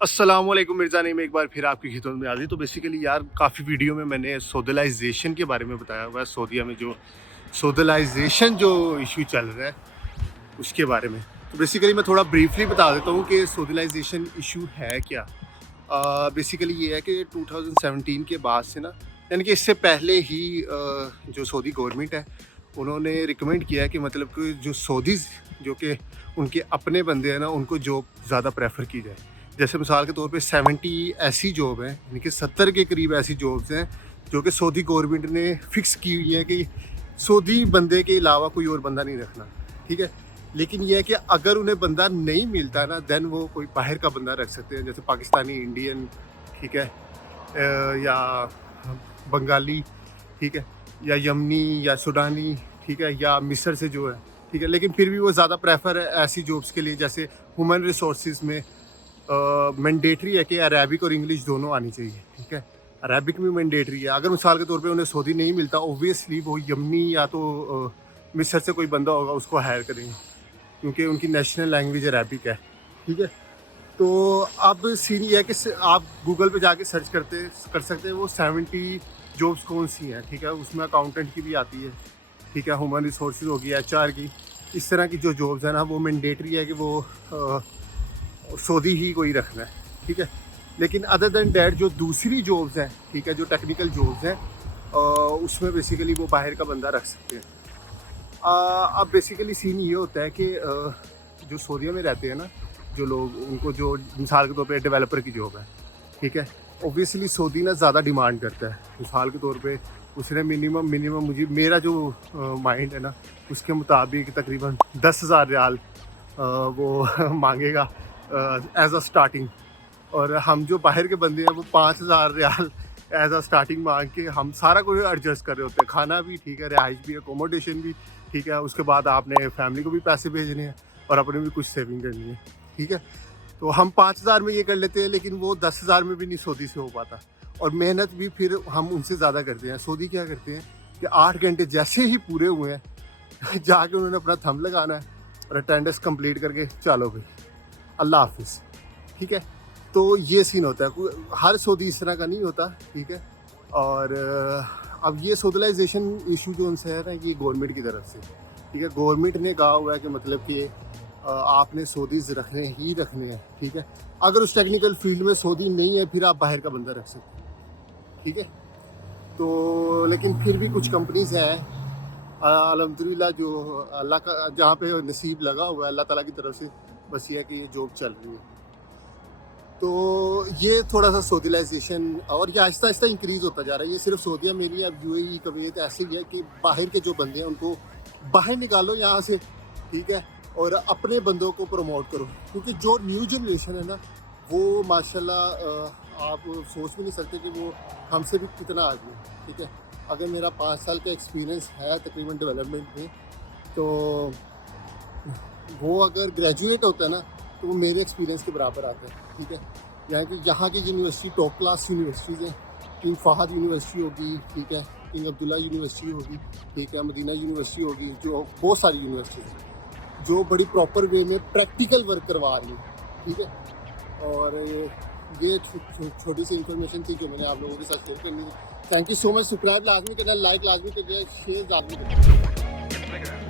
अस्सलाम वालेकुम मिर्ज़ा नईम एक बार फिर आपकी खिदमत में हाज़िर। तो बेसिकली यार काफ़ी वीडियो में मैंने सौदलाइजेशन के बारे में बताया हुआ है, सऊदीया में जो सौदलाइजेशन जो इशू चल रहा है उसके बारे में। तो बेसिकली मैं थोड़ा ब्रीफली बता देता हूँ कि सौदलाइजेशन इशू है क्या। बेसिकली ये है कि 2017 के बाद से ना, यानी कि इससे पहले ही जो सऊदी गवर्नमेंट है उन्होंने रिकमेंड किया है कि मतलब कि जो सऊदीज़ जो कि उनके अपने बंदे हैं ना, उनको जॉब ज़्यादा प्रेफर की जाए। जैसे मिसाल के तौर पे 70 ऐसी जॉब हैं, यानी कि 70 के करीब ऐसी जॉब्स हैं जो कि सऊदी गवर्नमेंट ने फ़िक्स की हुई हैं कि सऊदी बंदे के अलावा कोई और बंदा नहीं रखना, ठीक है। लेकिन यह है कि अगर उन्हें बंदा नहीं मिलता ना, देन वो कोई बाहर का बंदा रख सकते हैं, जैसे पाकिस्तानी, इंडियन, ठीक है, या बंगाली, ठीक है, या यमनी या सूडानी, ठीक है, या मिस्र से जो है, ठीक है। लेकिन फिर भी वो ज़्यादा प्रेफर ऐसी जॉब्स के लिए, जैसे ह्यूमन रिसोर्सेज में मैंडेटरी है कि अरेबिक और इंग्लिश दोनों आनी चाहिए, ठीक है। अरेबिक भी मैंडेटरी है। अगर मिसाल के तौर पे उन्हें सऊदी नहीं मिलता, ओबियसली वो यमनी या तो मिस्र से कोई बंदा होगा उसको हायर करेंगे, क्योंकि उनकी नेशनल लैंग्वेज अरेबिक है, ठीक है। तो अब सीन ये है कि आप गूगल पे जाके सर्च कर सकते हैं वो 70 जॉब्स कौन सी हैं, ठीक है। उसमें अकाउंटेंट की भी आती है, ठीक है, ह्यूमन रिसोर्सेज होगी, HR की, इस तरह की जो जॉब्स हैं ना, वो मैंडेटरी है कि वो सऊदी ही कोई रखना है, ठीक है। लेकिन अदर देन डैट जो दूसरी जॉब्स हैं, ठीक है, जो टेक्निकल जॉब्स हैं, उसमें बेसिकली वो बाहर का बंदा रख सकते हैं। अब बेसिकली सीन ये होता है कि जो सऊदीया में रहते हैं ना जो लोग, उनको जो मिसाल के तौर पे डेवलपर की जॉब है, ठीक है, ओबियसली सऊदी ना ज़्यादा डिमांड करता है। मिसाल के तौर पे उसने मिनिमम मुझे, मेरा जो माइंड है ना, उसके मुताबिक तकरीबन 10,000 रियाल वो मांगेगा एज अ स्टार्टिंग। और हम जो बाहर के बंदे हैं वो 5,000 रियाल एज अ स्टार्टिंग मांग के हम सारा कुछ एडजस्ट कर रहे होते हैं, खाना भी, ठीक है, रिहाइश भी, अकोमोडेशन भी, ठीक है। उसके बाद आपने फैमिली को भी पैसे भेजने हैं और अपने भी कुछ सेविंग करनी है, ठीक है। तो हम 5,000 में ये कर लेते हैं, लेकिन वो 10,000 में भी नहीं सऊदी से हो पाता। और मेहनत भी फिर हम उनसे ज़्यादा करते हैं। सऊदी क्या करते हैं कि 8 घंटे जैसे ही पूरे हुए हैं जाके उन्होंने अपना थंब लगाना है और अटेंडेंस कंप्लीट करके चलो भाई अल्लाह हाफिज़, ठीक है। तो ये सीन होता है, हर सऊदी इस तरह का नहीं होता, ठीक है। और अब ये सौदलाइजेशन इशू जो उनसे है ना, ये गवर्नमेंट की तरफ से, ठीक है। गवर्नमेंट ने कहा हुआ है कि मतलब कि आपने सऊदीज़ रखने ही रखने हैं, ठीक है। अगर उस टेक्निकल फील्ड में सऊदी नहीं है, फिर आप बाहर का बंदा रख सकते हैं, ठीक है। तो लेकिन फिर भी कुछ कंपनीज़ हैं अल्हम्दुलिल्लाह जो अल्लाह का जहाँ पे नसीब लगा हुआ है अल्लाह ताला की तरफ से, बस ये है कि ये जॉब चल रही है। तो ये थोड़ा सा सौदीलाइजेशन, और ये आहिस्ता आहिस्ता इंक्रीज़ होता जा रहा है। ये सिर्फ सऊदीया में नहीं है, अब UAE कवैत ऐसे ही है कि बाहर के जो बंदे हैं उनको बाहर निकालो यहाँ से, ठीक है, और अपने बंदों को प्रमोट करो। क्योंकि जो न्यू जनरेशन है ना, वो माशाल्लाह आप सोच भी नहीं सकते कि वो हमसे भी कितना आगे है, ठीक है। अगर मेरा 5 साल का एक्सपीरियंस है तकरीबन डेवलपमेंट में, तो वो अगर ग्रेजुएट होता है ना, तो वो मेरे एक्सपीरियंस के बराबर आता है, ठीक है। यहाँ की यूनिवर्सिटी टॉप क्लास यूनिवर्सिटीज़ हैं। किंग फहद यूनिवर्सिटी होगी, ठीक है, किंग अब्दुल्ला यूनिवर्सिटी होगी, ठीक है, मदीना यूनिवर्सिटी होगी, जो बहुत सारी यूनिवर्सिटीज़ हैं जो बड़ी प्रॉपर वे में प्रैक्टिकल वर्क करवा रही हैं, ठीक है। और ये छोटी सी इन्फॉर्मेशन थी जो मैंने आप लोगों के साथ शेयर करनी थी। Thank you so much. Subscribe लाजमी करना, लाइक लाजमी करना, शेयर लाजमी करना।